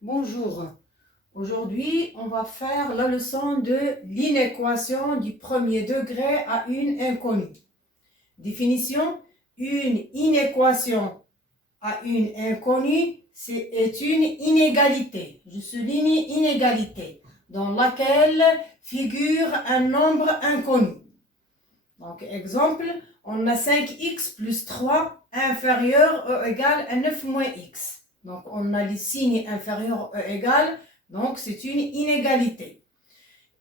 Bonjour, aujourd'hui on va faire la leçon de l'inéquation du premier degré à une inconnue. Définition, une inéquation à une inconnue est une inégalité, je souligne inégalité, dans laquelle figure un nombre inconnu. Donc exemple, on a 5x plus 3 inférieur ou égal à 9 moins x. Donc, on a les signes inférieurs ou égal, donc c'est une inégalité.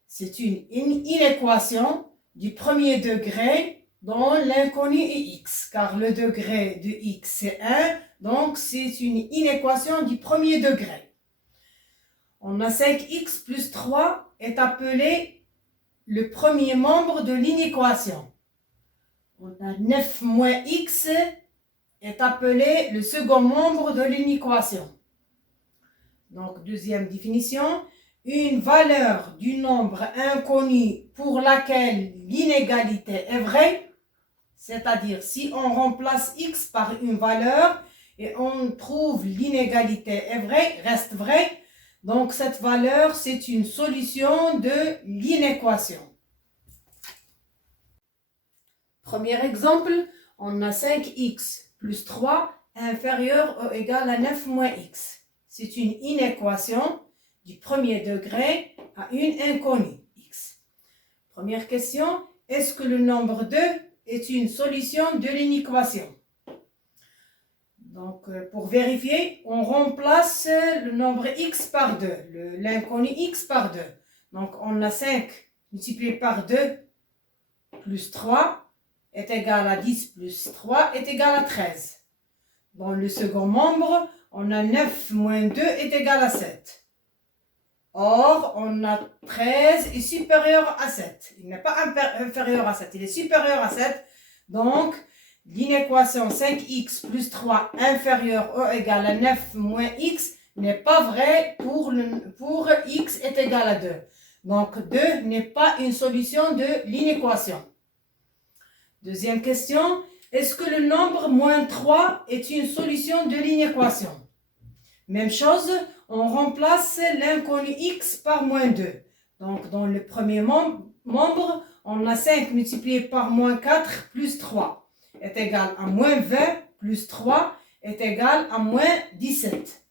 C'est une inéquation du premier degré dont l'inconnu est x, car le degré de x c'est 1, donc c'est une inéquation du premier degré. On a 5x plus 3 est appelé le premier membre de l'inéquation. On a 9 moins x est appelé le second membre de l'inéquation. Donc, deuxième définition, une valeur du nombre inconnu pour laquelle l'inégalité est vraie, c'est-à-dire si on remplace x par une valeur et on trouve l'inégalité est vraie, reste vraie, donc cette valeur c'est une solution de l'inéquation. Premier exemple, on a 5x plus 3 inférieur ou égal à 9 moins x. C'est une inéquation du premier degré à une inconnue, x. Première question, est-ce que le nombre 2 est une solution de l'inéquation? Donc, pour vérifier, on remplace le nombre x par 2, l'inconnu x par 2. Donc, on a 5 multiplié par 2 plus 3 est égal à 10 plus 3 est égal à 13. Dans le second membre, on a 9 moins 2 est égal à 7. Or, on a 13 est supérieur à 7. Il n'est pas inférieur à 7, il est supérieur à 7. Donc, l'inéquation 5x plus 3 inférieur ou égal à 9 moins x n'est pas vraie pour x est égal à 2. Donc, 2 n'est pas une solution de l'inéquation. Deuxième question, est-ce que le nombre moins 3 est une solution de l'inéquation? Même chose, on remplace l'inconnu x par moins 2. Donc, dans le premier membre, on a 5 multiplié par moins 4 plus 3 est égal à moins 20 plus 3 est égal à moins 17.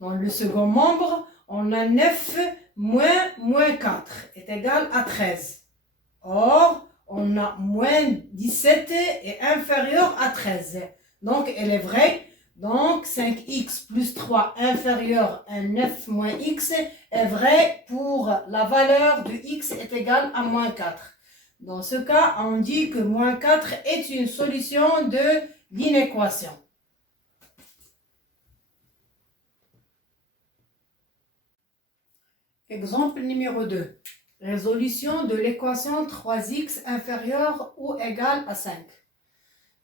Dans le second membre, on a 9 moins 4 est égal à 13. Or, on a moins 17 est inférieur à 13. Donc, elle est vraie. Donc, 5x plus 3 inférieur à 9 moins x est vrai pour la valeur de x est égale à moins 4. Dans ce cas, on dit que moins 4 est une solution de l'inéquation. Exemple numéro 2. Résolution de l'équation 3x inférieur ou égal à 5.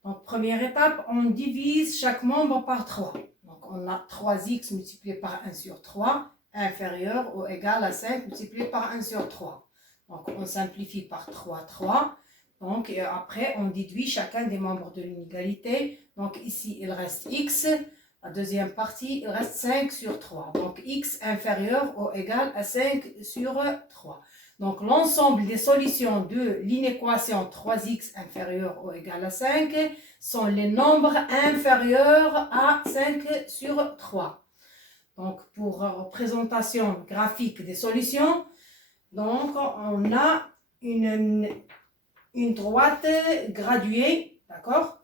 Donc, première étape, on divise chaque membre par 3. Donc, on a 3x multiplié par 1 sur 3 inférieur ou égal à 5 multiplié par 1 sur 3. Donc, on simplifie par 3. Donc, et après, on déduit chacun des membres de l'inégalité. Donc, ici, il reste x. La deuxième partie, il reste 5 sur 3. Donc, x inférieur ou égal à 5 sur 3. Donc, l'ensemble des solutions de l'inéquation 3x inférieur ou égal à 5 sont les nombres inférieurs à 5 sur 3. Donc, pour représentation graphique des solutions, donc on a une droite graduée, d'accord?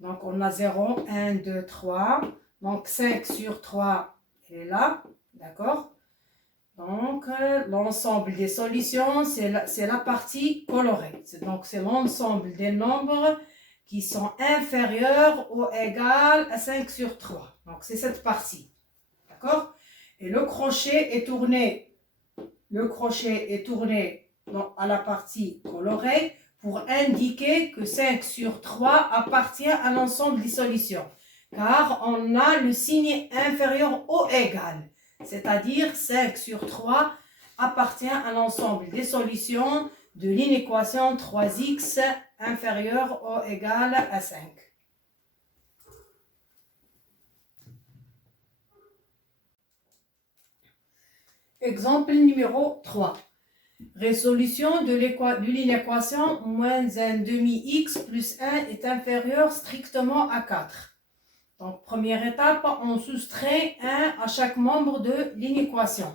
Donc, on a 0, 1, 2, 3. Donc, 5 sur 3 est là, d'accord? Donc, l'ensemble des solutions, c'est la partie colorée. Donc, c'est l'ensemble des nombres qui sont inférieurs ou égaux à 5 sur 3. Donc, c'est cette partie. D'accord? Et le crochet est tourné à la partie colorée pour indiquer que 5 sur 3 appartient à l'ensemble des solutions. Car on a le signe inférieur ou égal. C'est-à-dire 5 sur 3 appartient à l'ensemble des solutions de l'inéquation 3x inférieur ou égal à 5. Exemple numéro 3. Résolution de l'inéquation moins 1 demi x plus 1 est inférieur strictement à 4. Donc, première étape, on soustrait 1 à chaque membre de l'inéquation.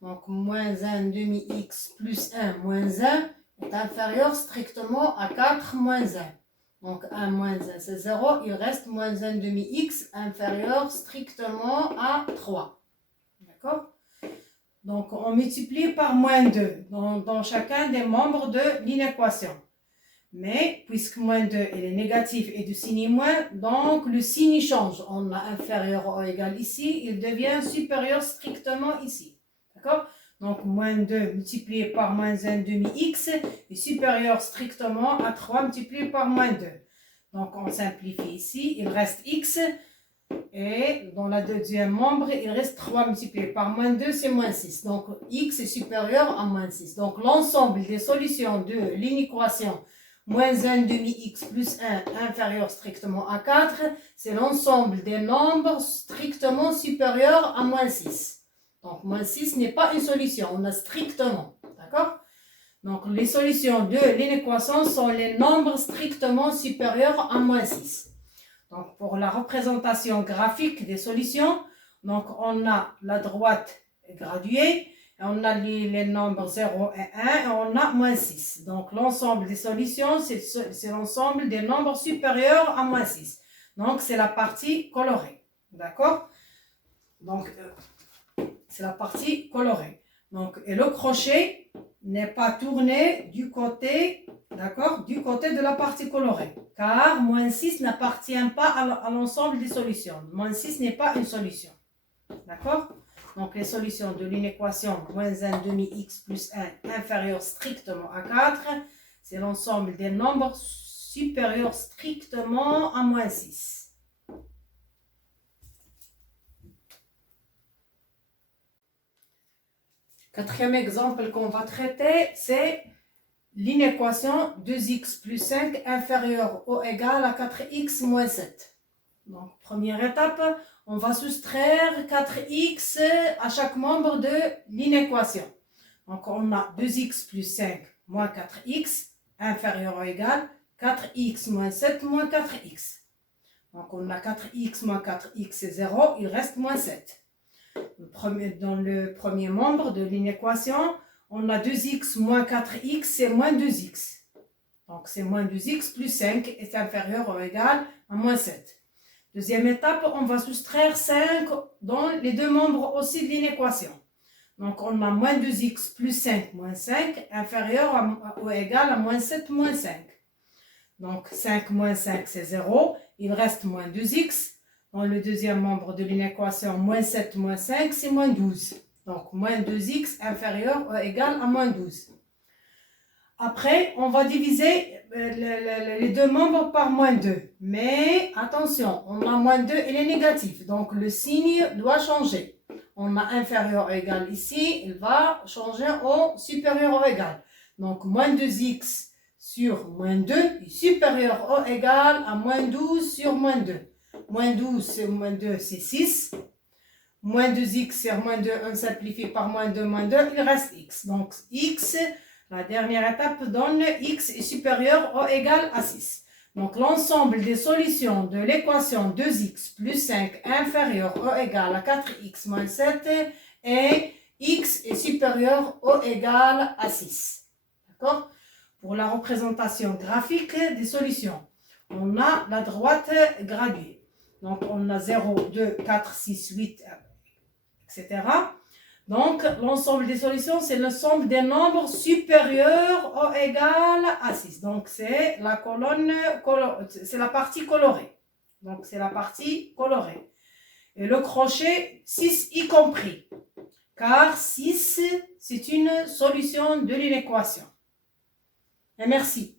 Donc, moins 1 demi x plus 1 moins 1 est inférieur strictement à 4 moins 1. Donc, 1 moins 1, c'est 0. Il reste moins 1 demi x inférieur strictement à 3. D'accord? Donc, on multiplie par moins 2 dans chacun des membres de l'inéquation. Mais, puisque moins 2 est négatif et du signe moins, donc le signe change. On a inférieur ou égal ici, il devient supérieur strictement ici. D'accord? Donc, moins 2 multiplié par moins 1 demi x est supérieur strictement à 3 multiplié par moins 2. Donc, on simplifie ici, il reste x. Et dans la deuxième membre, il reste 3 multiplié par moins 2, c'est moins 6. Donc, x est supérieur à moins 6. Donc, l'ensemble des solutions de l'inéquation moins 1 demi x plus 1 inférieur strictement à 4, c'est l'ensemble des nombres strictement supérieurs à moins 6. Donc, moins 6 n'est pas une solution, on a strictement. D'accord? Donc, les solutions de l'inéquation sont les nombres strictement supérieurs à moins 6. Donc, pour la représentation graphique des solutions, donc on a la droite graduée, et on a les nombres 0 et 1, et on a moins 6. Donc, l'ensemble des solutions, c'est l'ensemble des nombres supérieurs à moins 6. Donc, c'est la partie colorée. D'accord? Donc, c'est la partie colorée. Donc, et le crochet n'est pas tourné du côté, d'accord, du côté de la partie colorée. Car moins 6 n'appartient pas à l'ensemble des solutions. Moins 6 n'est pas une solution. D'accord? Donc, les solutions de l'inéquation moins 1 demi x plus 1 inférieur strictement à 4, c'est l'ensemble des nombres supérieurs strictement à moins 6. Quatrième exemple qu'on va traiter, c'est l'inéquation 2x plus 5 inférieur ou égal à 4x moins 7. Donc, première étape, on va soustraire 4x à chaque membre de l'inéquation. Donc, on a 2x plus 5 moins 4x inférieur ou égal 4x moins 7 moins 4x. Donc, on a 4x moins 4x, c'est 0, il reste moins 7. Dans le premier membre de l'inéquation, on a 2x moins 4x, c'est moins 2x. Donc, c'est moins 2x plus 5 est inférieur ou égal à moins 7. Deuxième étape, on va soustraire 5 dans les deux membres aussi de l'inéquation. Donc, on a moins 2x plus 5 moins 5 inférieur ou égal à moins 7 moins 5. Donc, 5 moins 5, c'est 0. Il reste moins 2x. Dans le deuxième membre de l'inéquation, moins 7 moins 5, c'est moins 12. Donc, moins 2x inférieur ou égal à moins 12. Après, on va diviser les deux membres par moins 2. Mais attention, on a moins 2, il est négatif. Donc, le signe doit changer. On a inférieur ou égal ici, il va changer en supérieur ou égal. Donc, moins 2x sur moins 2 est supérieur ou égal à moins 12 sur moins 2. Moins 12 sur moins 2, c'est 6. Moins 2x sur moins 2, on simplifie par moins 2, il reste x. Donc, x, la dernière étape donne x est supérieur ou égal à 6. Donc, l'ensemble des solutions de l'équation 2x plus 5 inférieur ou égal à 4x moins 7 est x est supérieur ou égal à 6. D'accord? Pour la représentation graphique des solutions, on a la droite graduée. Donc, on a 0, 2, 4, 6, 8, etc. Donc, l'ensemble des solutions, c'est l'ensemble des nombres supérieurs ou égal à 6. Donc, c'est la colonne, c'est la partie colorée. Donc, c'est la partie colorée. Et le crochet, 6 y compris. Car 6, c'est une solution de l'inéquation. Et merci.